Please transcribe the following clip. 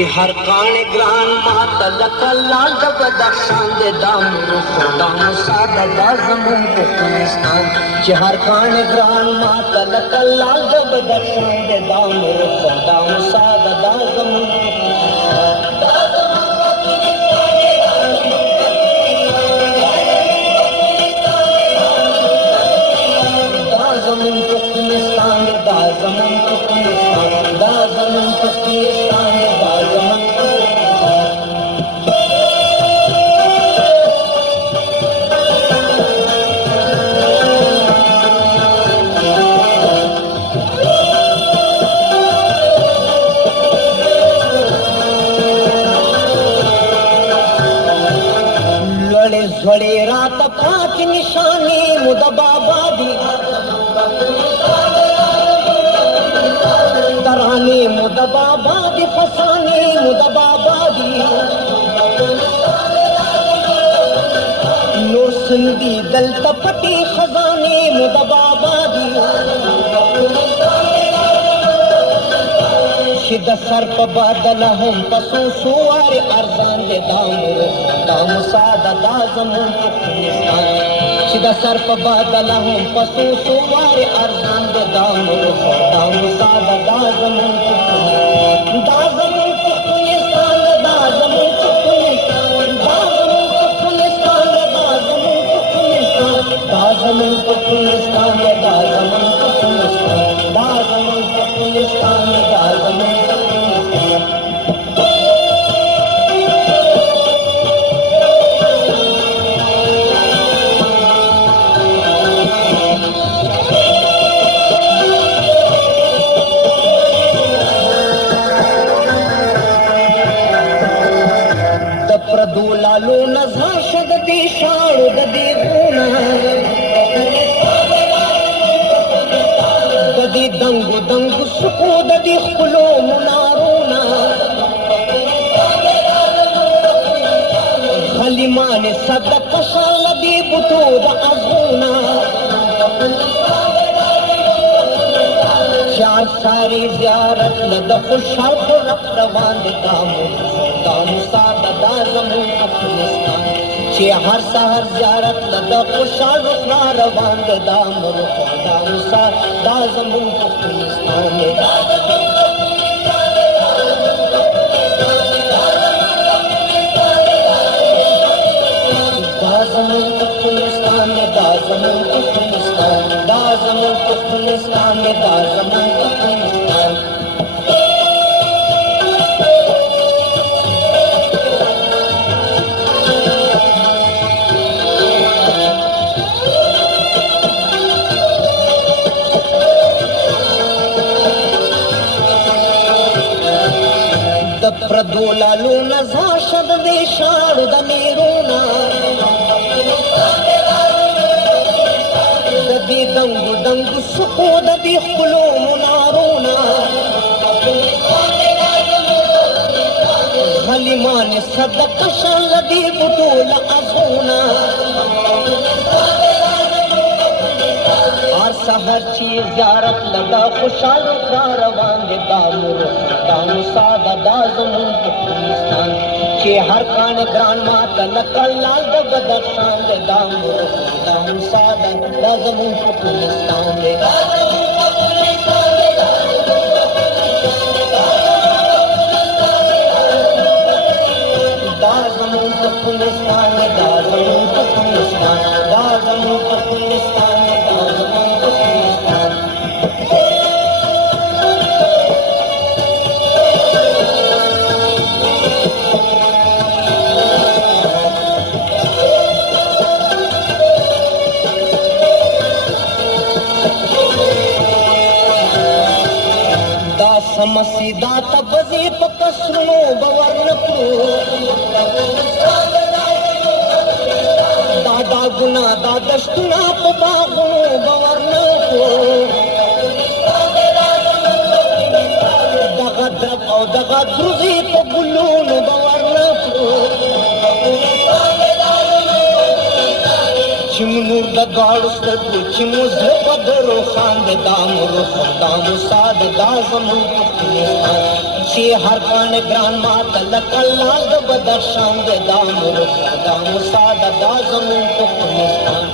چې هر کان ګران ماته لکه لال د بدخشان د دامونو خدا مساده دا زمون پښتونستان چې هر کان ګران ماته لکه لال د بدخشان د دامونو خدا مساده دا زمون پښتونستان دا زمون پښتونستان دا زمون پښتونستان دا زمون लड़े झड़े रात पाँच निशानी मुदबाबादी तराने मुदबाबादी फसाने मुदबाबादी नूर सिंधी दलत पटी खजाने मुदबाबादी शिद सर पबादल हम पसू सुवार अर्जान दे दामर दाम सादा दा जमून पख्तूनिस्तान शिद सर पबादल हम पसू सुवार अर्जान दे दामर दाम सादा दा जमून पख्तूनिस्तान दा जमून पख्तूनिस्तान दा जमून पख्तूनिस्तान दा जमून पख्तूनिस्तान दा जमून पख्तूनिस्तान दा जमून पख्तूनिस्तान दा जमून पख्तूनिस्तान दा जमून पख्तूनिस्तान दा जमून लालो नज़ा शद दी शाड़ो ददी गुना ददी दंगु दंगु सुको ददी खुलो मुनारोना खलीमान सदक शाल दी बुतो द अज़ूना चार सारी ज़ियारत लद खुशाल खुरक रवान दे दामू सादा दा ज़मून पख्तूनिस्तान चे हर सहर ज़ियारत लद खुशाल रुखना रवान दे दामू सादा दा ज़मून पख्तूनिस्तान दा ज़मून पख्तूनिस्तान दा ज़मून पख्तूनिस्तान दा ज़मून पख्तूनिस्तान दा ज़मून पख्तूनिस्तान प्रदोलालो नज़ा शद दे शाड़ो द मेरोना ददी दंगु दंगु सुको ददी खुलो मुनारोना खलीमान सदक शाल दी बुतोल अज़ूना हर सहर ची ज़ियारत लगा खुशाल रुखना रवान दे दामू सादा दा ज़मून पख्तूनिस्तान चे हर कान ग्रान माता लकल लाल द बदख्शान दे दाम सादा दा ज़मून पख्तूनिस्तान दे दा ज़मून पख्तूनिस्तान दा ज़मून पख्तूनिस्तान दा ज़मून पख्तूनिस्तान दा ज़मून पख्तूनिस्तान समसीदा तबज़ी पकसनो बवर नकरो दादा गुना दादश्तुना पबागुनो बवर नको दगा दब और दगा द्रुजी पबुलोनो बवर नको चिमनूर द गाड़स द चिमुज पदरो खान द दामरो दामू साद दा ज़मून पख्तूनिस्तान شي هر کان گران ماتل کلاند بدشان د دامرو دامو ساده د زمون افغانستان